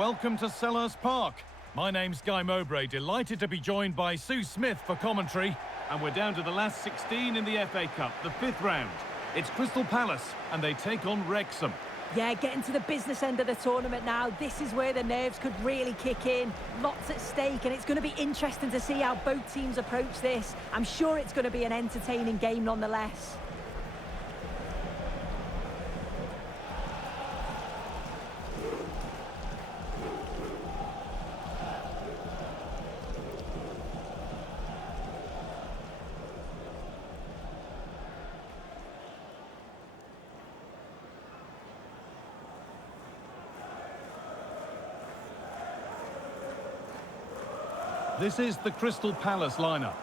welcome to Selhurst Park. My name's Guy Mowbray, delighted to be joined by Sue Smith for commentary. And we're down to the last 16 in the FA Cup, the 5th round. It's Crystal Palace, and they take on Wrexham. Yeah, getting to the business end of the tournament now. This is where the nerves could really kick in. Lots at stake, and it's going to be interesting to see how both teams approach this. I'm sure it's going to be an entertaining game nonetheless. This is the Crystal Palace lineup.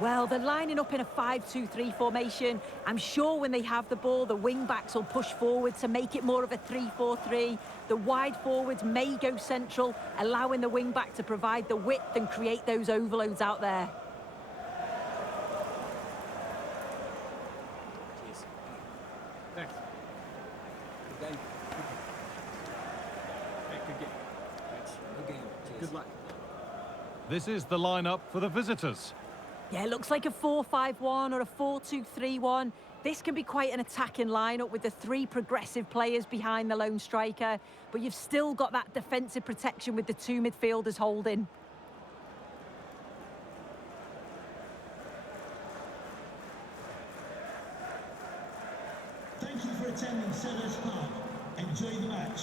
Well, they're lining up in a 5-2-3 formation. I'm sure when they have the ball, the wing-backs will push forward to make it more of a 3-4-3. The wide forwards may go central, allowing the wing-back to provide the width and create those overloads out there. Cheers. Thanks. Good game. Good game. Thanks. Good game. Cheers. Good luck. This is the lineup for the visitors. Yeah, it looks like a 4-5-1 or a 4-2-3-1. This can be quite an attacking lineup with the 3 progressive players behind the lone striker, but you've still got that defensive protection with the 2 midfielders holding. Thank you for attending Selhurst Park. Enjoy the match.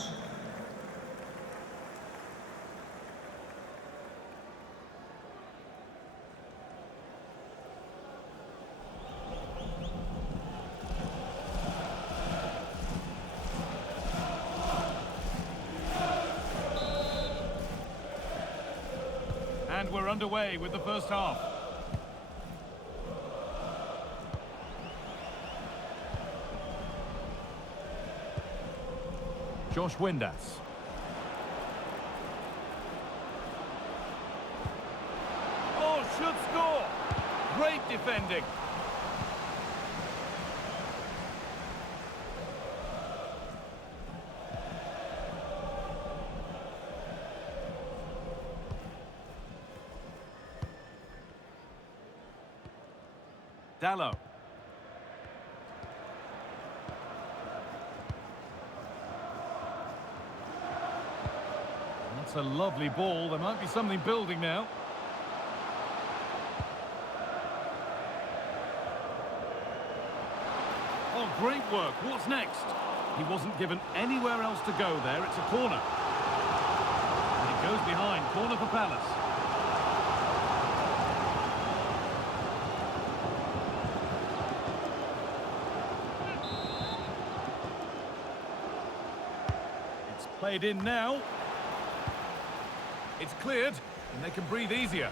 And we're underway with the first half. Josh Windass. Oh, should score! Great defending. Dallo. That's a lovely ball. There might be something building now. Oh, great work. What's next? He wasn't given anywhere else to go there. It's a corner. And it goes behind. Corner for Palace. Played in now. It's cleared, and they can breathe easier.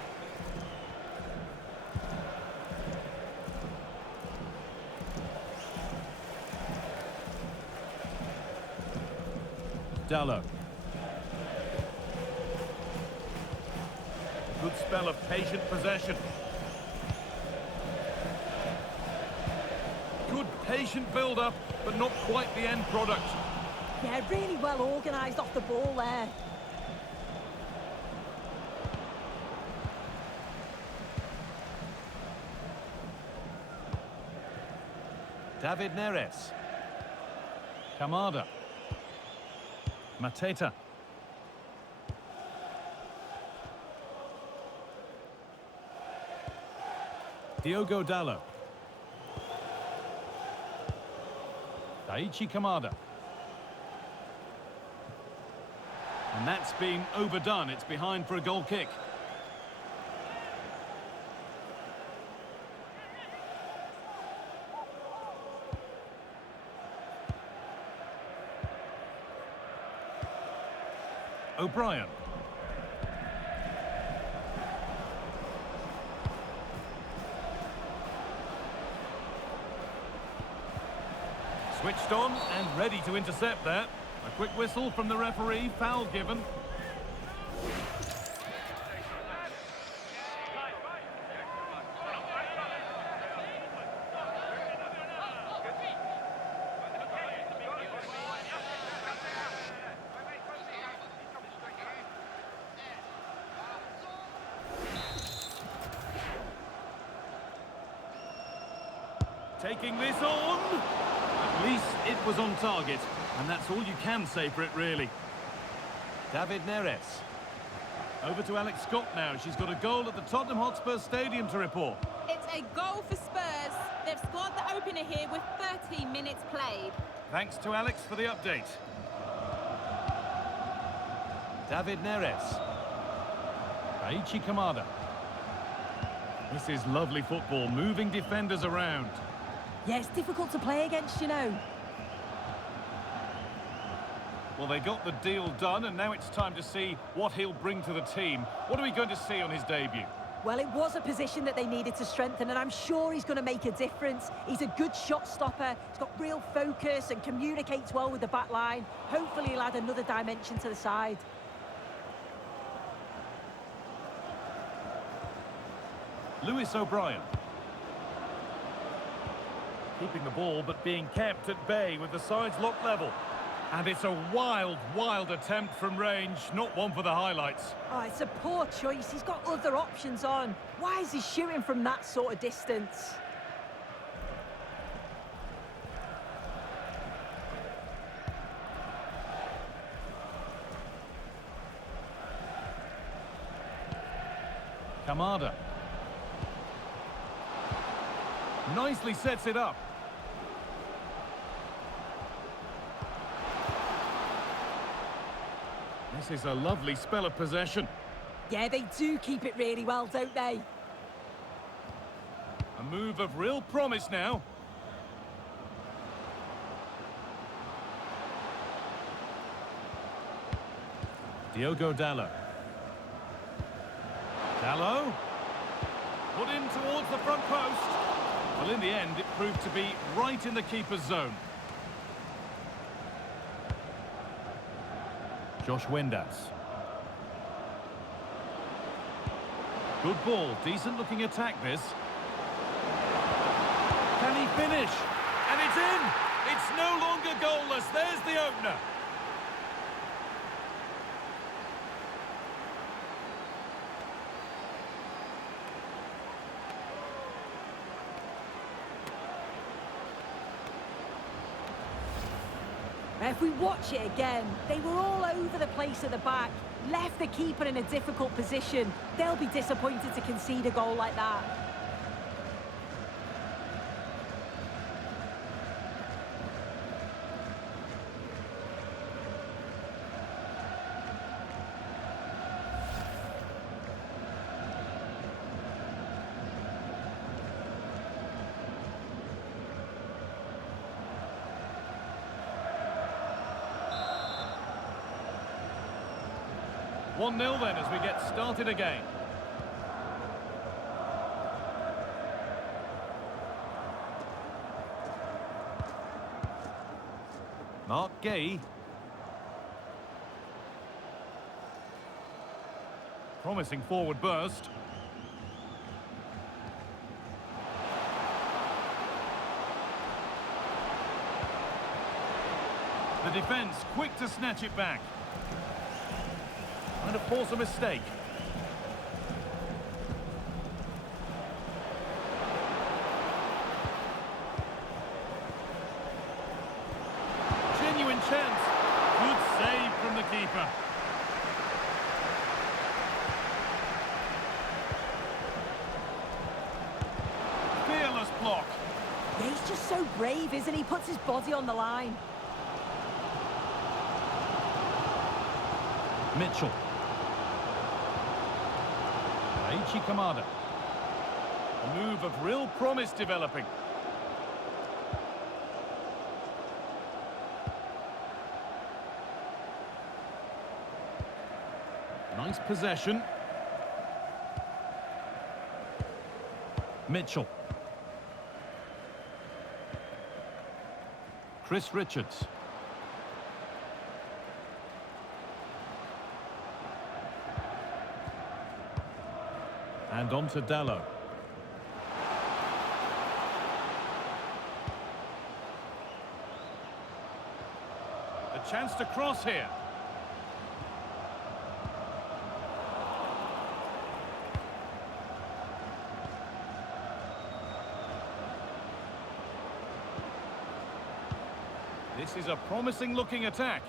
Dallo. Good spell of patient possession. Good patient build-up, but not quite the end product. Yeah, really well organised off the ball there. David Neres. Kamada. Mateta. Diogo Dallo. Daichi Kamada. And that's been overdone. It's behind for a goal kick. O'Brien. Switched on and ready to intercept that. A quick whistle from the referee, foul given. Taking this on. At least it was on target, and that's all you can say for it, really. David Neres. Over to Alex Scott now. She's got a goal at the Tottenham Hotspur Stadium to report. It's a goal for Spurs. They've scored the opener here with 13 minutes played. Thanks to Alex for the update. David Neres. Aichi Kamada. This is lovely football, moving defenders around. Yeah, it's difficult to play against, you know. Well, they got the deal done, and now it's time to see what he'll bring to the team. What are we going to see on his debut? Well, it was a position that they needed to strengthen, and I'm sure he's going to make a difference. He's a good shot stopper. He's got real focus and communicates well with the back line. Hopefully he'll add another dimension to the side. Lewis O'Brien. Keeping the ball, but being kept at bay with the sides locked level. And it's a wild, wild attempt from range, not one for the highlights. Oh, it's a poor choice. He's got other options on. Why is he shooting from that sort of distance? Kamada. Nicely sets it up. This is a lovely spell of possession. Yeah, they do keep it really well, don't they? A move of real promise now. Diogo Dalot. Dalot. Put in towards the front post. Well, in the end, it proved to be right in the keeper's zone. Josh Windass. Good ball, decent looking attack this. Can he finish? And it's in! It's no longer goalless, there's the opener. If we watch it again, they were all over the place at the back, left the keeper in a difficult position. They'll be disappointed to concede a goal like that. One 0 then as we get started again. Mark Gay. Promising forward burst. The defence quick to snatch it back. And to force a mistake. Genuine chance. Good save from the keeper. Fearless block. Yeah, he's just so brave, isn't he? Puts his body on the line. Mitchell. Aichi Kamada. A move of real promise developing. Nice possession. Mitchell. Chris Richards. And on to Dalot. A chance to cross here. This is a promising-looking attack.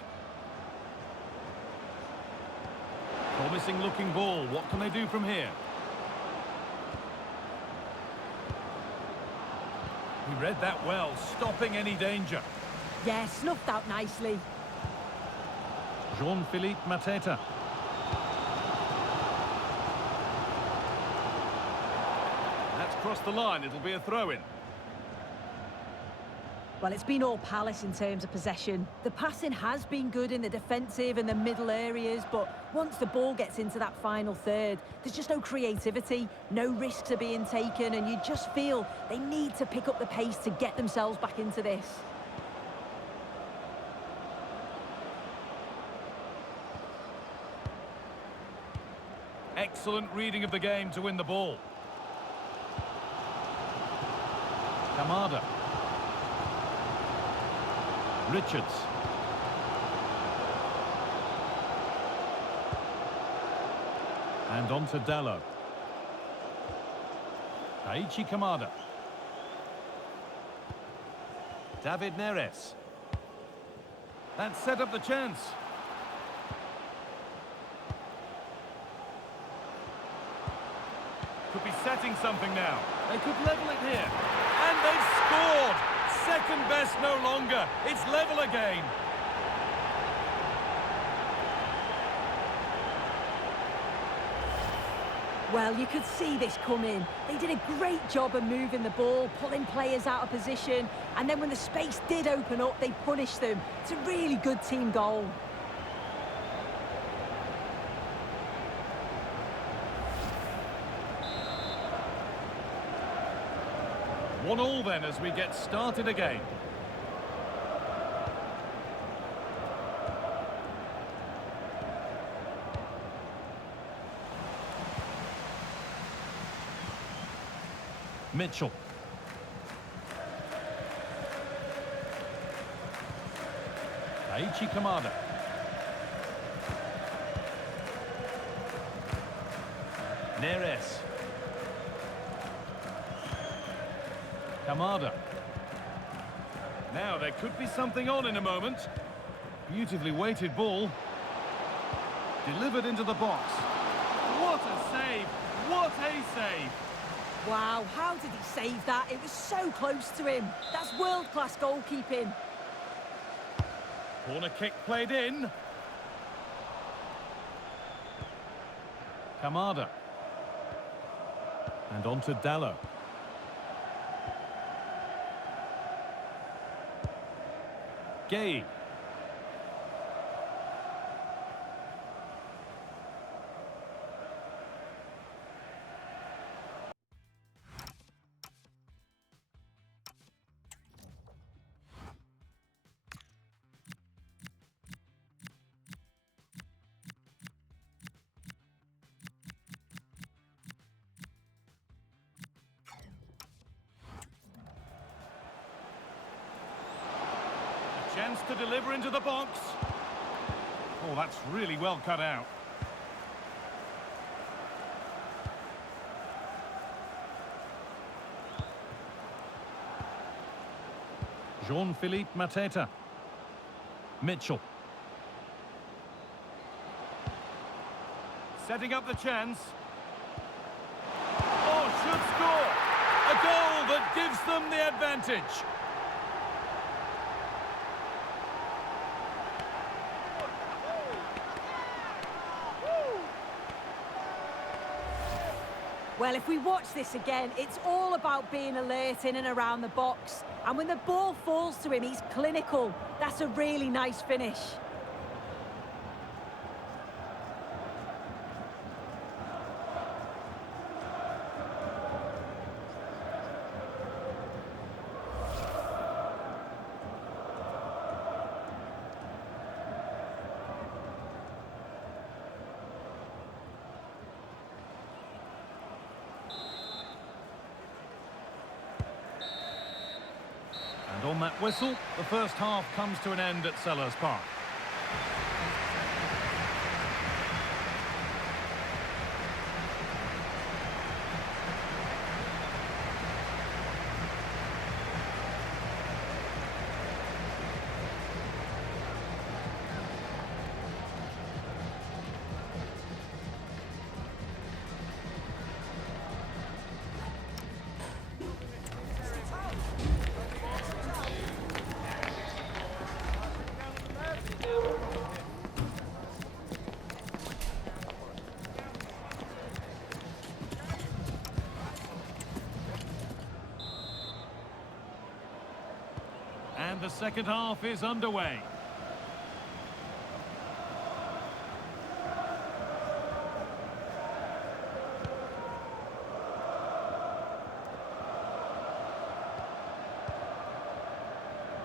Promising-looking ball. What can they do from here? He read that well, stopping any danger. Yeah, snuffed out nicely. Jean-Philippe Mateta. That's crossed the line. It'll be a throw-in. Well, it's been all Palace in terms of possession. The passing has been good in the defensive and the middle areas, but once the ball gets into that final third, there's just no creativity, no risks are being taken, and you just feel they need to pick up the pace to get themselves back into this. Excellent reading of the game to win the ball. Kamada. Richards. And on to Dallo. Taichi Kamada. David Neres. That set up the chance. Could be setting something now. They could level it here. And they've scored! Second best no longer. It's level again. Well, you could see this coming. They did a great job of moving the ball, pulling players out of position, and then when the space did open up, they punished them. It's a really good team goal. One all then as we get started again. Mitchell. Taichi Kamada. Neres. Kamada. Now there could be something on in a moment. Beautifully weighted ball. Delivered into the box. What a save! What a save! Wow, how did he save that? It was so close to him. That's world-class goalkeeping. Corner kick played in. Kamada. And on to Dallo. Gay. Chance to deliver into the box. Oh, that's really well cut out. Jean-Philippe Mateta. Mitchell. Setting up the chance. Oh, should score! A goal that gives them the advantage. Well, if we watch this again, it's all about being alert in and around the box. And when the ball falls to him, he's clinical. That's a really nice finish. And on that whistle, the first half comes to an end at Selhurst Park. the second half is underway.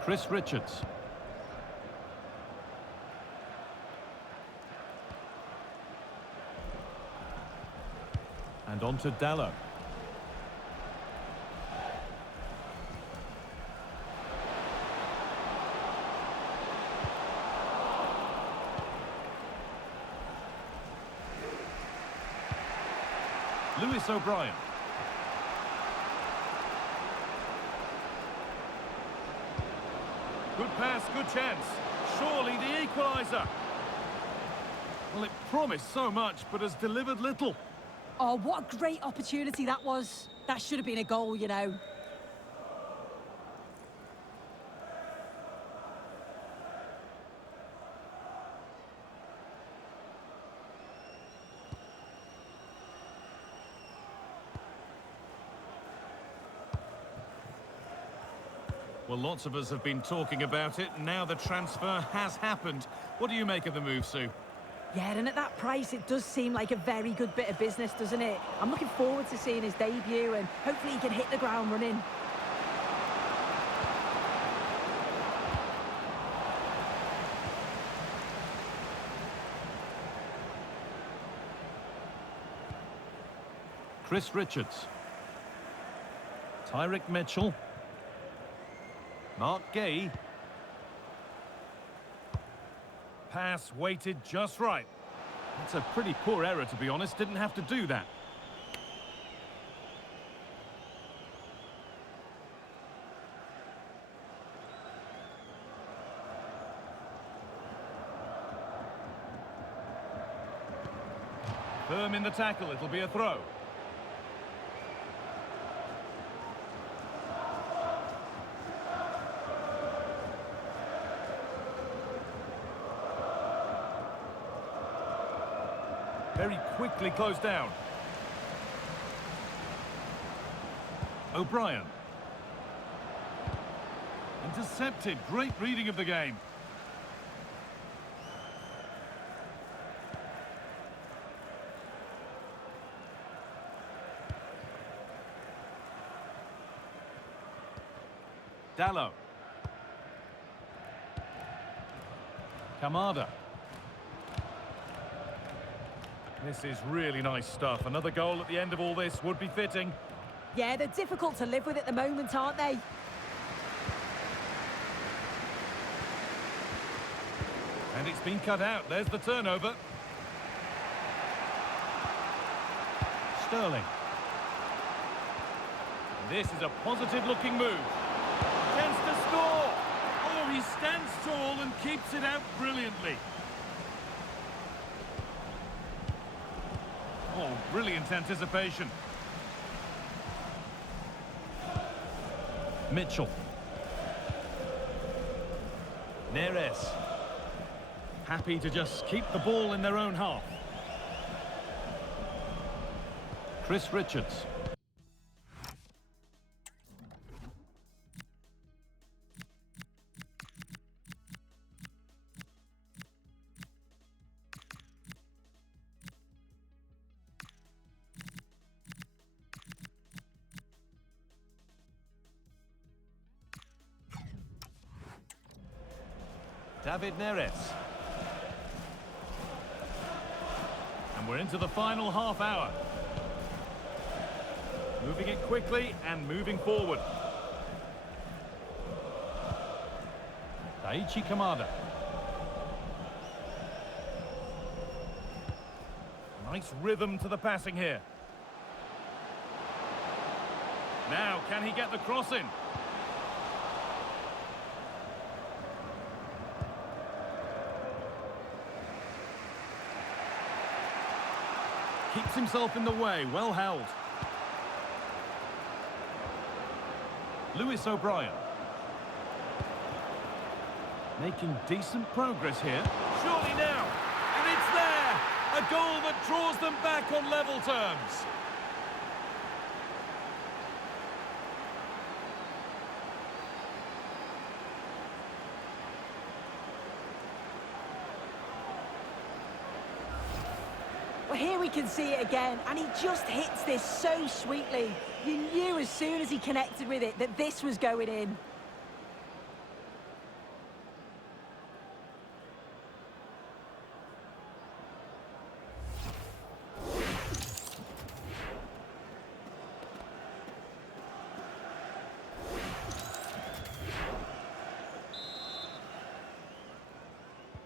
Chris Richards. And on to Dallow. Lewis O'Brien. Good pass, good chance. Surely the equaliser. Well, it promised so much, but has delivered little. Oh, what a great opportunity that was. That should have been a goal, you know. Well, lots of us have been talking about it. Now the transfer has happened. What do you make of the move, Sue? Yeah, and at that price, it does seem like a very good bit of business, doesn't it? I'm looking forward to seeing his debut, and hopefully he can hit the ground running. Chris Richards. Tyrick Mitchell. Mark Gay. Pass weighted just right. That's a pretty poor error, to be honest. Didn't have to do that. Firm in the tackle. It'll be a throw. Very quickly closed down. O'Brien. Intercepted. Great reading of the game. Dallow. Kamada. This is really nice stuff. Another goal at the end of all this would be fitting. Yeah, they're difficult to live with at the moment, aren't they? And it's been cut out. There's the turnover. Sterling. This is a positive-looking move. Chance to score. Oh, he stands tall and keeps it out brilliantly. Oh, brilliant anticipation. Mitchell. Neres. Happy to just keep the ball in their own half. Chris Richards. David Neres. And we're into the final half hour. Moving it quickly and moving forward. Daichi Kamada. Nice rhythm to the passing here. Now, can he get the cross in? Keeps himself in the way, well held. Lewis O'Brien. Making decent progress here. Surely now, and it's there! A goal that draws them back on level terms. Well, here we can see it again, and he just hits this so sweetly. You knew as soon as he connected with it that this was going in.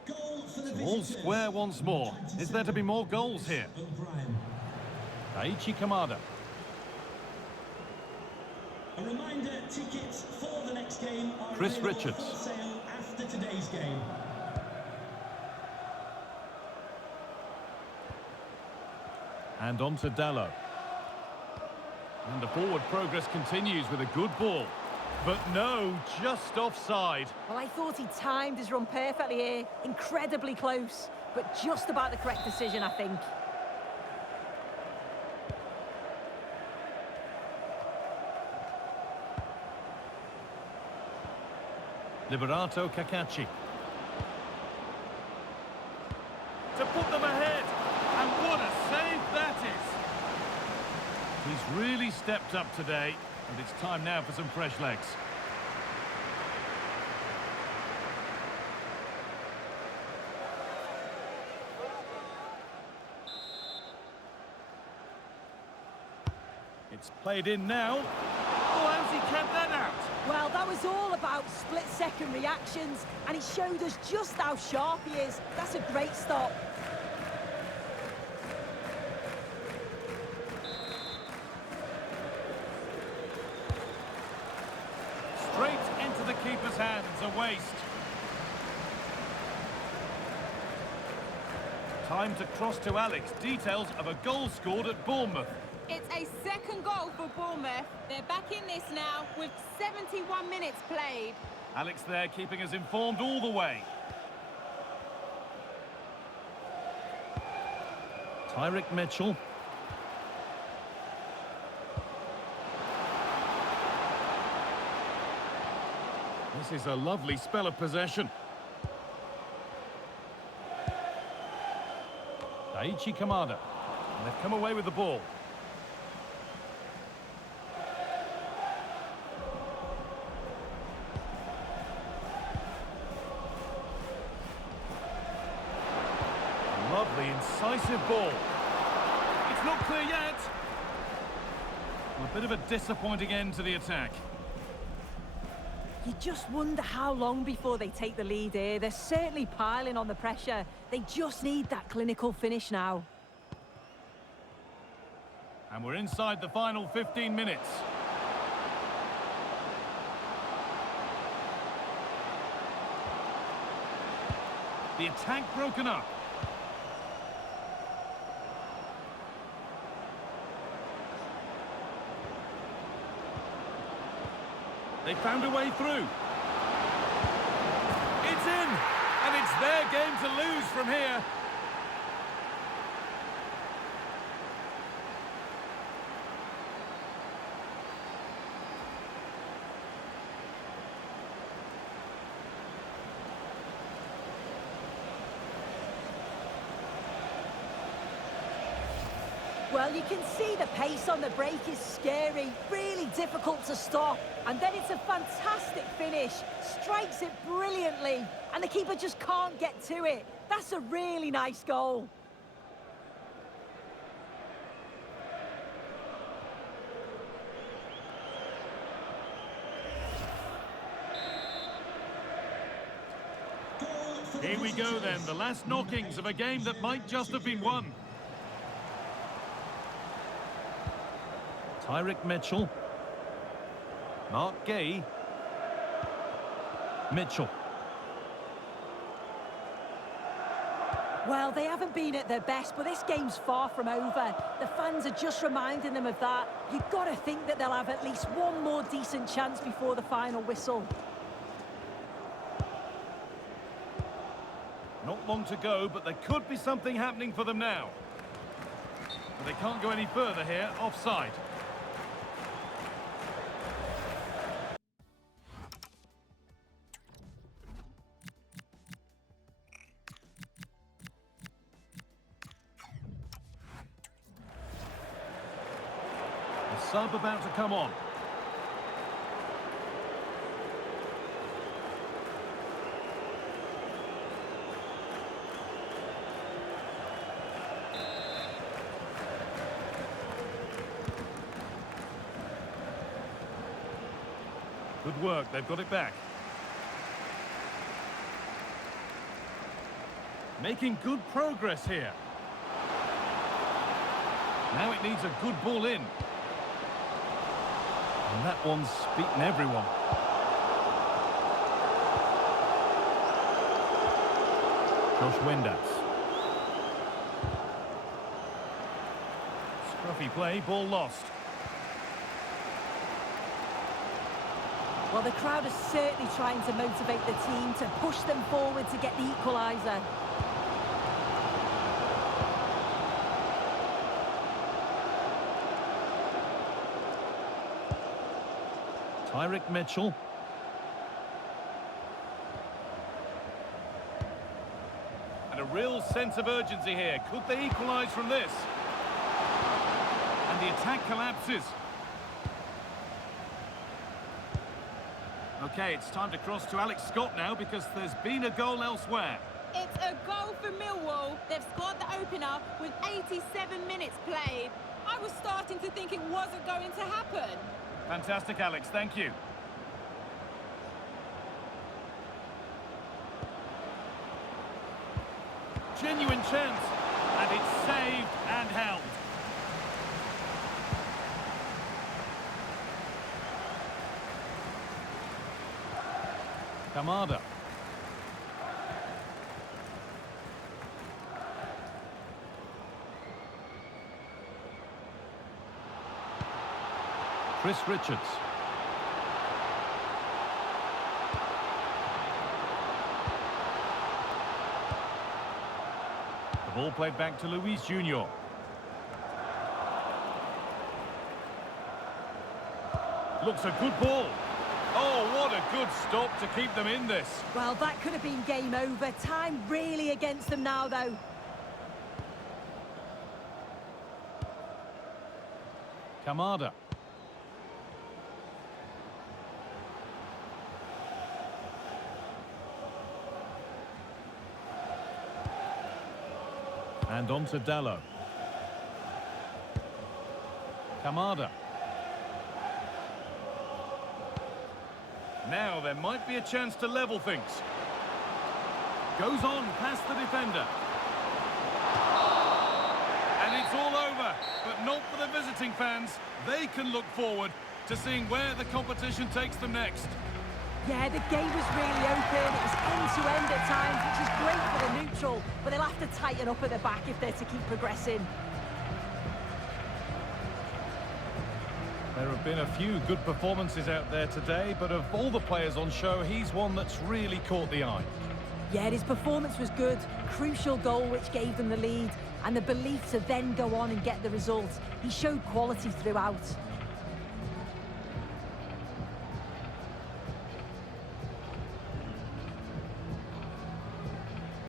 Goal for the All visitors. square once more. Is there to be more goals here? O'Brien. Daichi Kamada. A reminder, tickets for the next game are Chris available Richards. for sale after today's game. And on to Dallo. And the forward progress continues with a good ball. But no, just offside. Well, I thought he timed his run perfectly here. Incredibly close, but just about the correct decision, I think. Liberato Kakachi. To put them ahead. And what a save that is. He's really stepped up today. And it's time now for some fresh legs. It's played in now. Oh, how's he kept that out? Well, that was all about split-second reactions, and it showed us just how sharp he is. That's a great stop. Straight into the keeper's hands, a waste. Time to cross to Alex. Details of a goal scored at Bournemouth. It's a second goal for Bournemouth. They're back in this now with 71 minutes played. Alex there keeping us informed all the way. Tyrick Mitchell. This is a lovely spell of possession. Daichi Kamada. And they've come away with the ball. Lovely, incisive ball. It's not clear yet. A bit of a disappointing end to the attack. You just wonder how long before they take the lead here. They're certainly piling on the pressure. They just need that clinical finish now. And we're inside the final 15 minutes. The attack broken up. They found a way through. It's in! And it's their game to lose from here. Well, you can see the pace on the break is scary, really difficult to stop. And then it's a fantastic finish, strikes it brilliantly, and the keeper just can't get to it. That's a really nice goal. Here we go then, the last knockings of a game that might just have been won. Tyrick Mitchell. Mark Gay. Mitchell. Well, they haven't been at their best, but this game's far from over. The fans are just reminding them of that. You've got to think that they'll have at least one more decent chance before the final whistle. Not long to go, but there could be something happening for them now. But they can't go any further here, offside. A sub about to come on. Good work, they've got it back. Making good progress here. Now it needs a good ball in. And that one's beaten everyone. Josh Windass. Scruffy play, ball lost. Well, the crowd are certainly trying to motivate the team to push them forward to get the equaliser. Tyrick Mitchell. And a real sense of urgency here. Could they equalise from this? And the attack collapses. Okay, it's time to cross to Alex Scott now because there's been a goal elsewhere. It's a goal for Millwall. They've scored the opener with 87 minutes played. I was starting to think it wasn't going to happen. Fantastic, Alex. Thank you. Genuine chance. And it's saved and held. Kamada. Chris Richards. The ball played back to Luis Junior. Looks a good ball. Oh, what a good stop to keep them in this. Well, that could have been game over. Time really against them now, though. Kamada. And on to Dallo. Kamada. Now there might be a chance to level things. Goes on past the defender. And it's all over, but not for the visiting fans. They can look forward to seeing where the competition takes them next. Yeah, the game was really open. It was end-to-end at times, which is great for the neutral, but they'll have to tighten up at the back if they're to keep progressing. There have been a few good performances out there today, but of all the players on show, he's one that's really caught the eye. Yeah, his performance was good. Crucial goal which gave them the lead, and the belief to then go on and get the result. He showed quality throughout.